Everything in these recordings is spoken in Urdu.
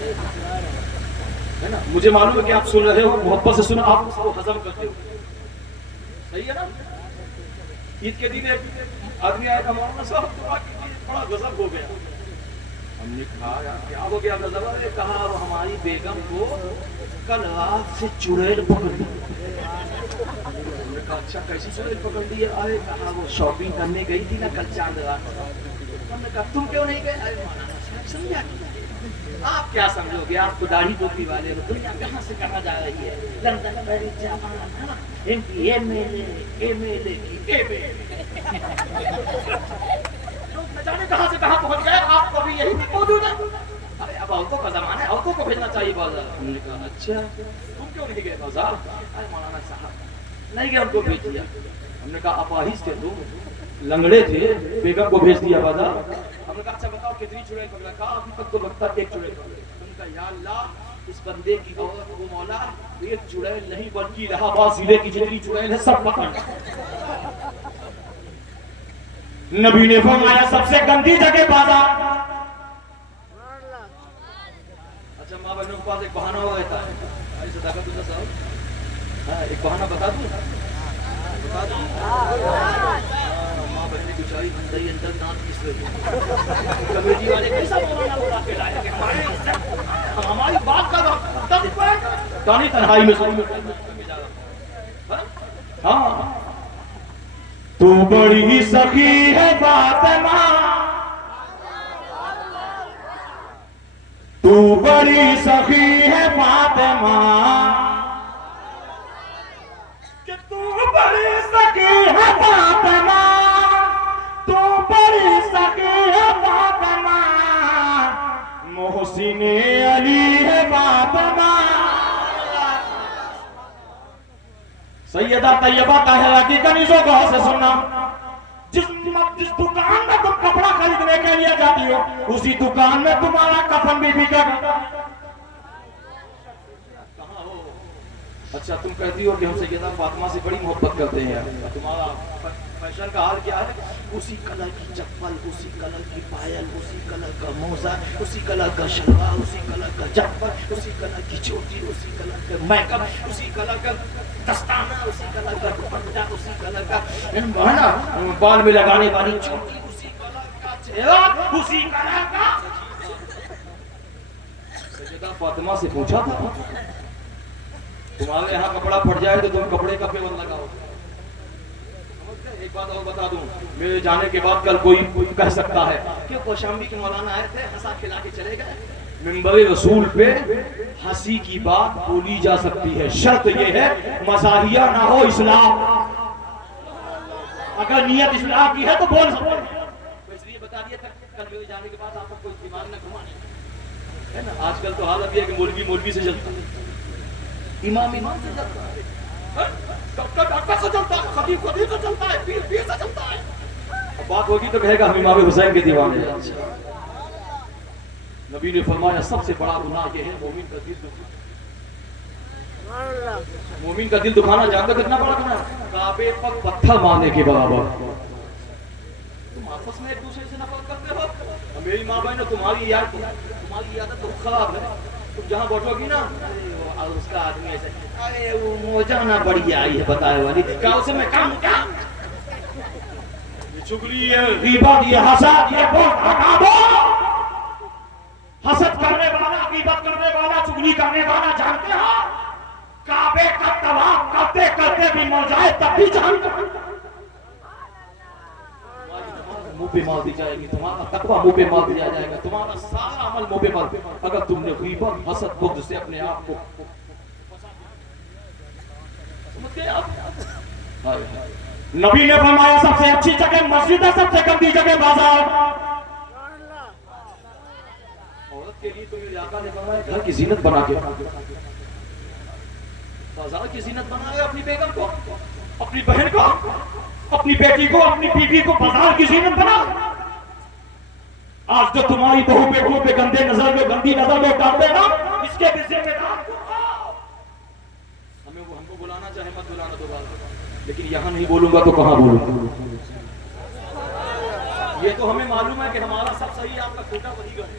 ہے نا؟ مجھے معلوم ہے کہ آپ سن رہے ہو، محبت سے سن، آپ اس کو ہضم کرتے ہو، صحیح ہے نا؟ عید کے دن ایک آدمی آیا، مولانا صاحب دعا کیجیے، بڑا غضب ہو گیا۔ ہم نے کہا یار کیا ہو گیا غضب؟ نے کہا وہ ہماری بیگم کو کل رات سے چڑیل پکڑ لی۔ ہم نے کہا اچھا کیسی چڑیل پکڑ لی ہے؟ کہا وہ شاپنگ کرنے گئی تھی نا کل چاند رات۔ ہم نے کہا تم کیوں نہیں گئے؟ ارے مولانا صاحب سمجھا آپ کیا سمجھو گے، آپ تو داڑھی ٹوپی والے ہو، دنیا کہاں سے کہاں جا رہی ہے؟ لندن بڑی جوان ان کی ایم ایل اے کی نہ جانے کہاں سے کہاں پہنچ گئے، آپ کو بھی یہی موجود ہے۔ ارے اب عورتوں کا زمانہ ہے، عورتوں کو بھیجنا چاہیے بازار۔ ہم نے کہا اچھا تم کیوں نہیں گئے بازار؟ ارے مولانا صاحب نہیں گئے، ان کو بھیج دیا۔ ہم نے کہا اپاہج تھے تم، لنگڑے تھے، بیگم کو بھیج دیا بازار۔ ہم نے کہا اچھا بتاؤ کتنی چڑیل پکڑا؟ کہا ابھی تک تو لگتا ایک چڑیل پکڑا۔ ہم نے کہا یا اللہ اس بندے کی عورت کو مولا ایک چڑیل نہیں بلکہ الہ آباد ضلع کی جتنی چڑیل ہے سب پکڑ۔ نبی نے فرمایا سب سے گندی جگہ بازار۔ اچھا ماں بہنوں کے پاس ایک بہانہ ہوا رہتا ہے، صداقت اللہ صاحب، ہاں ایک بہانہ بتا دوں، بتا دوں؟ ماں بہنیں بیچاری بندئی اندر دانت کس رہی، کمیٹی والے کیسا بہانہ بتا کے لائے کہ ہماری بات کا دانی تنہائی میں سو۔ ہاں تو بڑی سخی ہے فاطمہ، تو بڑی سخی ہے فاطمہ، کہ تو بڑی سخی ہے فاطمہ، تو بڑی سخی ہے فاطمہ، محسن علی ہے فاطمہ۔ سیدہ طیبہ طاہرہ کی کنیزوں کو سے سننا، جس دکان میں تم کپڑا خریدنے کے لیے جاتی ہو اسی دکان میں تمہارا کفن بھی بکے گا۔ اچھا تم کہتی ہو کہ ہم سیدہ فاطمہ سے بڑی محبت کرتے ہیں، تمہارا فیشن کا حال کیا ہے؟ اسی کلر کی چپل، اسی کلر کی پائل، اسی کلر کا موزہ، اسی کلر کا شلوار، اسی کلر کا جمپر، اسی کلر کی چوٹی، اسی کلر کا میک اپ، اسی کلر کا دستانہ، اسی کلر کا دوپٹہ، اسی کلر کا بال میں لگانے والی چوٹی، اسی کلر کا چہرہ، اسی کلر کا۔ سیدہ فاطمہ سے پوچھا تھا تمہارے یہاں کپڑا پھٹ جائے تو تم کپڑے کا پیور لگاؤ۔ ایک بات اور بتا دوں، میرے جانے کے بعد کل کوئی کہہ سکتا ہے کہ کوشامبی کے مولانا آئے تھے ہنسا کھلا کے چلے گئے۔ منبر رسول پہ ہنسی کی بات بولی جا سکتی ہے، شرط یہ ہے مزاحیہ نہ ہو اسلام۔ اگر نیت اسلام کی ہے تو بول سکتے ہیں، اس لیے بتا دیا تھا کل میرے جانے کے بعد آپ کو کوئی دماغ نہ گھمانے، ہے نا؟ آج کل تو حالت یہ ہے کہ مولوی سے چلتا ہے، امام سے چلتا ہے، ڈاکٹر سے چلتا ہے، خطیب سے چلتا ہے، پیر سے چلتا ہے۔ اب بات ہوگی تو کہے گا ہم امام حسین کے دیوانے ہیں۔ نبی نے فرمایا سب سے بڑا گناہ یہ ہے مومن کا دل دکھانا۔ مومن کا دل دکھانا جانتا کتنا بڑا گناہ ہے؟ کعبے پر پتھر مارنے کے برابر۔ تم آپس میں ایک دوسرے سے نفرت کرتے ہو، میری ماں بہن تمہاری عادت تو خراب ہے، تم جہاں بیٹھو گی نا اس کا آدمی ایسے ارے وہ موجانہ بڑی آئی ہے بتائے والی، کیا اسے میں کام کیا؟ یہ چگلی، یہ غیبت، یہ حسد، یہ بہت ہٹا دو۔ حسد کرنے والا، غیبت کرنے والا، چگلی کرنے والا جانتے ہو کعبے کا طواف کرتے کرتے بھی مر جائے تب بھی جانتے ہو منہ پہ مار دی جائے گی، تمہارا تقویٰ منہ پہ مار دیا جائے گا، تمہارا سارا عمل منہ پہ مار، اگر تم نے غیبت، حسد، بغض سے اپنے آپ کو نبی نے فرمایا سب سے اچھی جگہ مسجد ہے، سب سے گندی جگہ بازار۔ عورت کے لیے تو میرے آقا نے فرمایا گھر کی زینت بنا کے، بازار کی زینت بنائے اپنی بیگم کو، اپنی بہن کو، اپنی بیٹی کو، اپنی بیوی کو بازار کی زینت بنا۔ آج جو تمہاری بہو بیٹوں پہ گندی نظر لوگ ڈالتے نا، اس کے بھی ذمہ دار ہم کو بلانا چاہے مت بلانا دوبارہ، لیکن یہاں نہیں بولوں گا تو کہاں بولوں گا؟ یہ تو ہمیں معلوم ہے کہ ہمارا سب صحیح ہے، آپ کا چھوٹا وہی گھر ہے،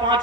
5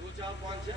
2 4 5 6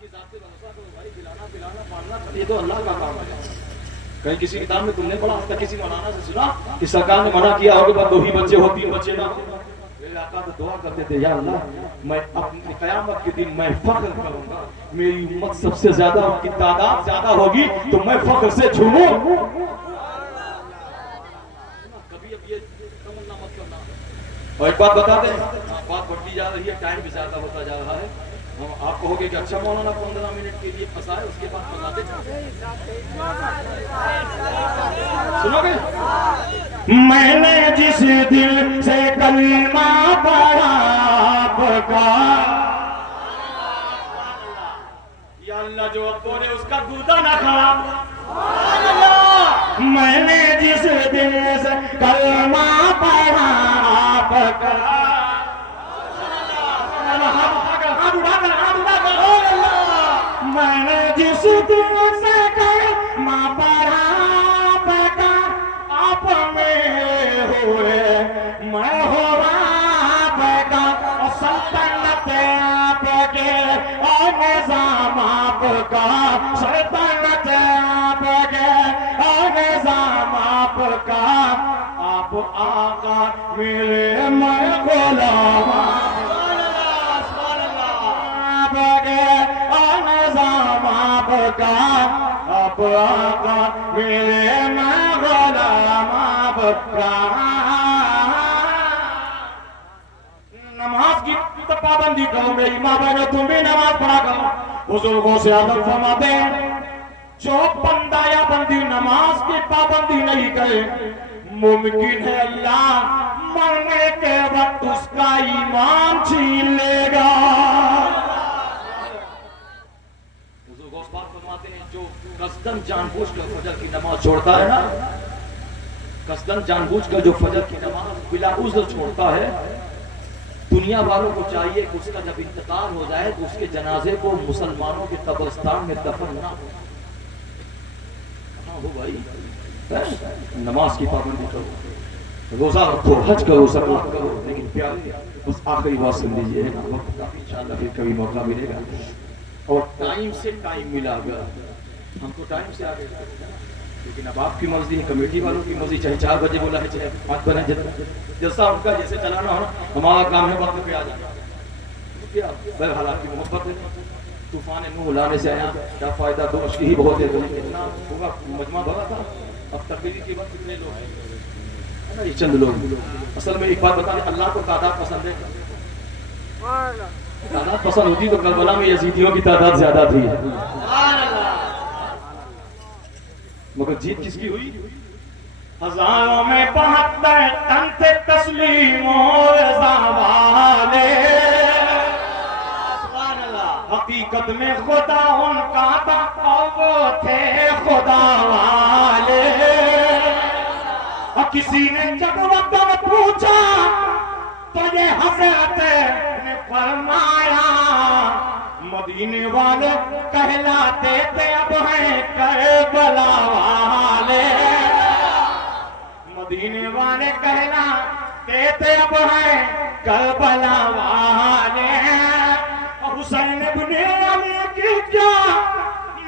کی ذات پہ بھروسہ کرو بھائی، کھلانا پلانا پالنا یہ تو اللہ کا کام ہے. کہیں کسی کتاب میں تم نے پڑھا، آج تک کسی مولانا سے سنا کہ سرکار نے منع کیا ہو کہ بس 2 ہی بچے ہو 3 بچے نہ ہو؟ میرے آقا تو دعا کرتے تھے یا اللہ میں اپنی قیامت کے دن میں فخر کروں گا، میری امت سب سے زیادہ ان کی تعداد زیادہ ہوگی تو میں فخر سے جھوموں. کبھی اب یہ تمنا مت کرنا. اور ایک بات بتا دیں، بات بڑھتی جا رہی ہے، ٹائم بھی زیادہ ہوتا جا رہا ہے. آپ کہو گے کہ اچھا مولانا 15 منٹ کے لیے پھنسائے اس کے بعد بتاتے سنو گے. میں نے جس دل سے کلمہ پڑھا آپ کا، یا اللہ جو اب بولے اس کا دودھا نہ کھا. میں نے جس دل سے کلمہ پڑھا آپ کا، میں نے جس دل سے کلمہ پڑھا آپ کا، آپ میں ہوئے میں ہوا آپ کا، سلطنت آپ کے اور نظام آپ کا، سلطنت آپ کے اور نظام آپ کا، آپ آقا میرے میں غلام آپ کے اور نظام آپ کا، آپ آقا میرے میں غلام آپ کا. نماز کی پابندی کرو میری ماں بہنوں، تم بھی نماز پڑھا کرو. بزرگوں سے عادت فرماتے ہیں جو بندہ یا بندی نماز کی پابندی نہیں کرے ممکن ہے اللہ مرنے کے وقت اس کا ایمان چھین لے گا. بزرگوں سے بات فرماتے ہیں جو قصداً جان بوجھ کر فجر کی نماز چھوڑتا ہے نا، قصداً جان بوجھ کر جو فجر کی نماز بلا عذر چھوڑتا ہے، دنیا والوں کو چاہیے کہ اس کا جب انتقال ہو جائے تو اس کے جنازے کو مسلمانوں کے قبرستان میں دفن نہ ہو. ہو بھائی نماز کی پابندی کرو، روزہ رکھو، حج کرو، زکات کرو، لیکن پیارے بس آخری بات سن لیجیے، وقت کا انشاءاللہ پھر کبھی موقع ملے گا. اور ٹائم سے ٹائم ملا گا، ہم تو ٹائم سے آگے لیکن اب آپ کی مرضی ہے، کمیٹی والوں کی مرضی، چاہے 4 بجے بولا ہے چاہے 5 بجے، جیسا ان کا جیسے چلانا ہونا. ہمارا کام ہے وقت پہ آ جانا. بہرحال آپ کی محبت ہے، طوفان نوح لانے سے آیا کیا فائدہ، 2 اشک ہی بہت ہے. اتنا ہوگا مجمع بھرا تھا، اب تقریری کے وقت کتنے لوگ ہیں؟ یہ چند لوگ. اصل میں ایک بات بتا دیں، اللہ کو تعداد پسند ہے. تعداد پسند ہوتی تو کربلا میں یزیدیوں کی تعداد زیادہ تھی، مگر جیت کس کی ہوئی؟ ہزاروں میں 72 تن تھے تسلیم و رضا والے، حقیقت میں خدا ان کا تھا اور وہ تھے خدا والے. اور کسی نے جب وطن پوچھا تو یہ حضرت نے فرمایا مدینے والے کہلاتے تھے اب ہیں کربلا والے، مدینے والے کہلاتے تھے اب ہیں کربلا والے. حسین ابن علی کی کیا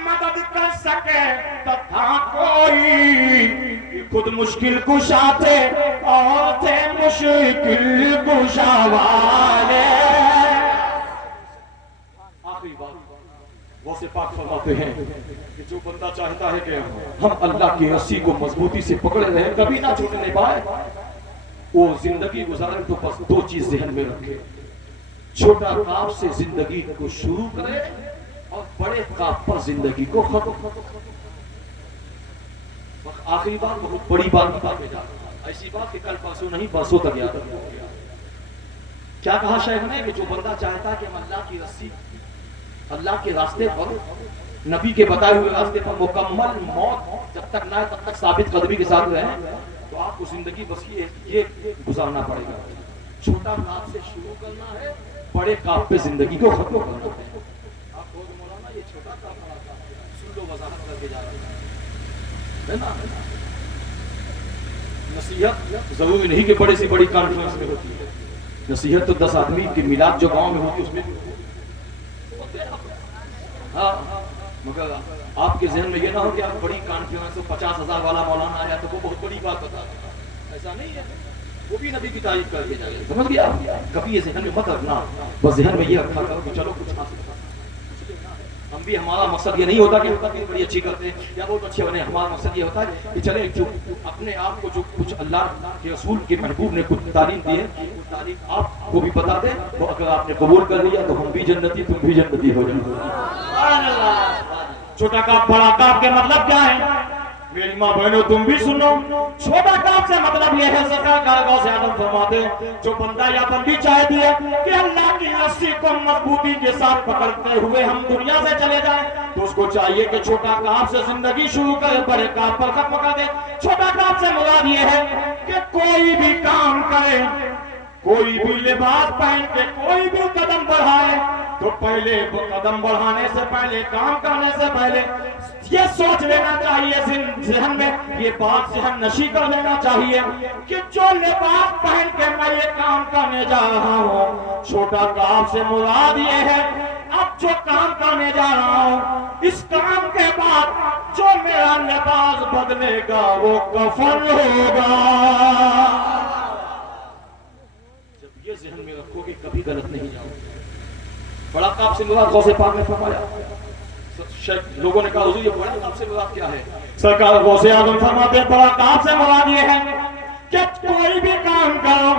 مدد کر سکے تو تھا کوئی، خود مشکل کشا تھے اور تھے مشکل کشا والے. آخری بات وہ سے پاک فرماتے ہیں کہ جو بندہ چاہتا ہے کہ ہم اللہ کی رسی کو مضبوطی سے پکڑے رہیں، کبھی نہ چھوٹنے پائے، وہ زندگی گزارے تو بس 2 چیز ذہن میں رکھے. چھوٹا کام سے زندگی کو شروع کرے اور بڑے کام پر زندگی کو ختم. آخری بات بہت بڑی بات بتا کے جا رہا ہوں، ایسی بات کہ کل پرسوں نہیں برسوں تک یاد رکھو. کیا کہا شیخ نے کہ جو بندہ چاہتا ہے کہ ہم اللہ کی رسی، اللہ کے راستے پر، نبی کے بتائے ہوئے راستے پر مکمل موت جب تک نہ آئے تب تک ثابت قدمی کے ساتھ رہیں، تو آپ کو زندگی بس یہ گزارنا پڑے گا. چھوٹا کام سے شروع کرنا ہے، بڑے کام پہ زندگی کو ختم کرنا ہے. آپ کہو گے مولانا یہ چھوٹا کام بڑا کام ہے، سن لو وضاحت کر کے جا رہے ہیں نا. نصیحت ضروری نہیں کہ بڑے سے بڑی کانفرنس میں ہوتی ہے، نصیحت تو 10 آدمی کی میلاد جو گاؤں میں ہوتی ہے اس میں بھی ہاں مگر آپ کے ذہن میں یہ نہ ہو کہ آپ بڑی کانفرنس 50,000 والا مولانا آیا تو وہ بہت بڑی بات بتا دیں، ایسا نہیں ہے، وہ بھی نبی کی تعریف کر کے جائے، سمجھ گیا؟ کبھی یہ ذہن میں مت رکھنا، بس ذہن میں یہ رکھا کرو کہ چلو کچھ حاصل کرنا۔ ہم بھی ہمارا مقصد یہ نہیں ہوتا کہ ہم بڑی اچھی کرتے ہیں یا بہت اچھے بنے، ہمارا مقصد یہ ہوتا ہے کہ چلے جو اپنے آپ کو جو کچھ اللہ کے رسول کے محبوب نے کچھ تعلیم دی ہے وہ تعلیم آپ کو بھی بتا دیں، تو اگر آپ نے قبول کر لیا تو ہم بھی جنتی تم بھی جنتی ہو جائیں۔ چھوٹا کاف بڑا کاف کے مطلب کیا ہے؟ میری ماں بہنوں تم بھی سنو، چھوٹا کاف سے مطلب یہ ہے، سرکار غوث اعظم فرماتے ہیں جو بندہ یا بندی چاہتی ہے کہ اللہ کی رسی کو مضبوطی کے ساتھ پکڑتے ہوئے ہم دنیا سے چلے جائیں، تو اس کو چاہیے کہ چھوٹا کاف سے زندگی شروع کرے، بڑے کاف پر خط پکڑ دے۔ چھوٹا کاف سے مراد یہ ہے کہ کوئی بھی کام کرے، کوئی بھی لباس پہن کے کوئی بھی قدم بڑھائے تو پہلے قدم بڑھانے سے پہلے، کام کرنے سے پہلے یہ سوچ لینا چاہیے ذہن میں، یہ بات ذہن نشی کر لینا چاہیے کہ جو لباس پہن کے میں یہ کام کرنے جا رہا ہوں، چھوٹا کاف سے مراد یہ ہے اب جو کام کرنے جا رہا ہوں اس کام کے بعد جو میرا لباس بدلے گا وہ کفن ہوگا۔ جب یہ ذہن میں رکھو گے کبھی غلط نہیں جاؤ گے۔ بڑا کاف سے مراد غوث پاک نے فرمایا، لوگوں نے کہا حضور یہ بڑا کاف سے مراد کیا ہے؟ سرکار غوث اعظم فرماتے ہیں بڑا کاف سے مراد یہ ہے کہ کوئی بھی کام کرو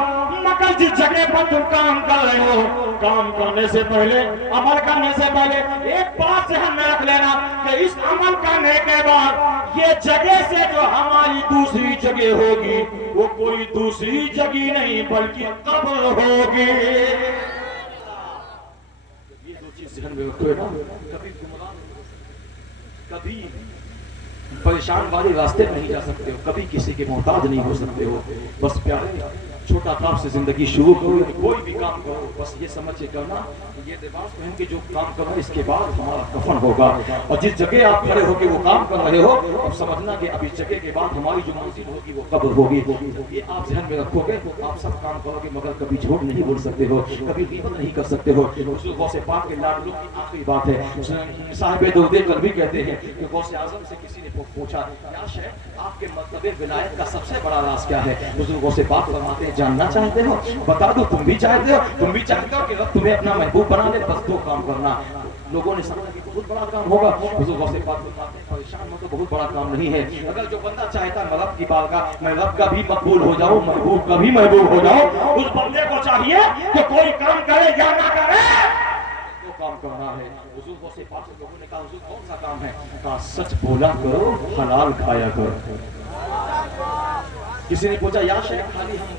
مگر جس جگہ پر تم کام کر رہے ہو، کام کرنے سے پہلے، عمل کرنے سے پہلے ایک بات ذہن میں رکھ لینا کہ اس عمل کرنے کے بعد یہ جگہ سے جو ہماری دوسری جگہ ہوگی وہ کوئی دوسری جگہ نہیں بلکہ قبر ہوگی۔ یہ دو چیز ذہن میں رکھو نا، کبھی گمراہ کبھی پریشان والے راستے میں نہیں جا سکتے ہو، کبھی کسی کے محتاج نہیں ہو سکتے ہو۔ بس پیارے چھوٹا کام سے زندگی شروع کرو، کوئی بھی کام کرو بس یہ سمجھ کے کرنا یہ لباس پہن کے جو کام کرو اس کے بعد ہمارا کفن ہوگا، اور جس جگہ آپ کھڑے ہو کے وہ کام کر رہے ہو اب سمجھنا کہ اب اس جگہ کے بعد ہماری جو منزل ہوگی وہ قبر ہوگی۔ یہ آپ ذہن میں رکھو گے آپ سب کام کرو گے مگر کبھی جھوٹ نہیں بول سکتے ہو، کبھی غیبت نہیں کر سکتے ہو۔ غوث پاک کے لاڈلوں کی آخری بات ہے، صاحب درد قلبی کہتے ہیں کہ غوث اعظم سے کسی نے پوچھا یا شیخ آپ کے مرتبہ ولایت کا سب سے بڑا راز کیا ہے؟ حضور غوث پاک فرماتے ہیں جاننا چاہتے ہو؟ بتا دو، تم بھی چاہتے ہو کہ رب تمہیں اپنا محبوب بنا لے، بس دو کام کرنا۔ لوگوں نے سمجھا کہ بہت بڑا کام ہوگا، حضور غوث پاک فرماتے ہیں پریشان ہو تو بہت بڑا کام نہیں ہے، اگر جو بندہ چاہتا ہے رب کی بارگاہ میں رب کا بھی مقبول ہو جاؤں، محبوب کا بھی محبوب ہو جاؤں، اس بندے کو چاہیے کہ کوئی کام کرے یا نہ کرے دو کام کرنا ہے۔ حضور غوث پاک سے لوگوں نے کہا حضور کون سا کام ہے؟ کہا سچ بولا کرو، حلال کھایا کرو۔ کسی نے پوچھا یا شیخ خالی ہم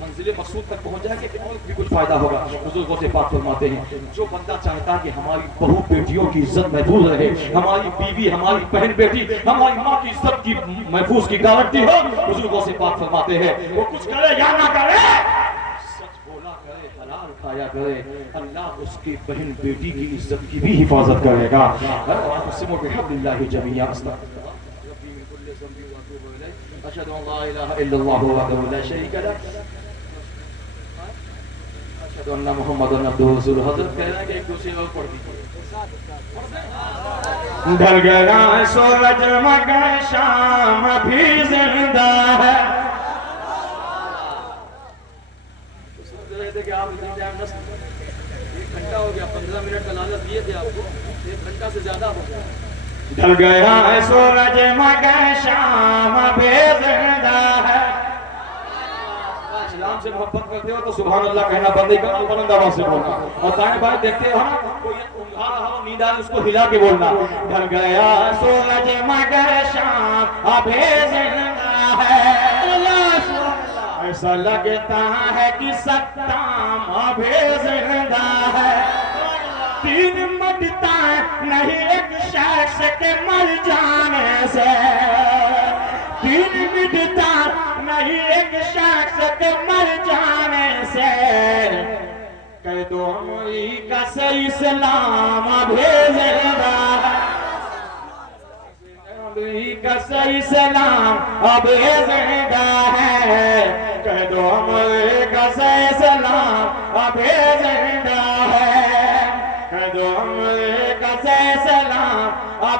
منزل مقصود تک پہنچ جائیں گے کہ اور بھی کچھ فائدہ ہوگا؟ حضور غوث پاک فرماتے ہیں جو بندہ چاہتا ہے کہ ہماری بہو بیٹیوں کی عزت محفوظ رہے، ہماری بیوی، ہماری بہن بیٹی، ہماری ماں کی عزت کی محفوظ کی گارنٹی ہو، حضور غوث پاک فرماتے ہیں وہ کچھ کرے یا نہ کرے سچ بولا کرے، حلال کھایا کرے، اللہ اس کی بہن بیٹی کی عزت کی بھی حفاظت کرے گا۔ واعتصموا بحبل اللہ جميعا، اشهد ان لا اله الا الله وحده لا شريك له اشهد ان محمدا عبده ورسوله۔ حضرت کہہ رہے ہیں کہ ایک دوسرے کو پڑھ دیجیے۔ ڈھل گیا سورج مگر شام بھی زندہ ہے۔ سمجھ رہے تھے کہ آپ اتنی ٹائم نہ 1 گھنٹہ ہو گیا، 15 منٹ کا لالچ دیے تھے آپ کو، 1 گھنٹہ سے زیادہ ہو گیا۔ ڈھل گیا ہے سورج مگر شام بھی زندہ ہے۔ اسلام سے محبت کرتے ہو تو سبحان اللہ کہنا بند نہیں کرنا، بلند آواز سے بولنا، اور دائیں بائیں دیکھتے ہو نا کوئی اونگھا رہا ہو نیند آ رہی اس کو ہلا کے بولنا۔ ڈھل گیا سورج مگر شام بھی زندہ ہے، ایسا لگتا ہے کہ ستام بھی زندہ ہے۔ دین مٹتا نہیں ایک شخص کے مر جانے سے، دین مٹتا نہیں ایک شخص کے مر جانے سے، کہہ دو امریکہ سے اسلام ابھی زندہ ہے، امریکہ سے اسلام ابھی زندہ ہے، کہہ دو امریکہ سے اسلام ابھی زندہ ہے، کہہ دو امریکہ سے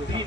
3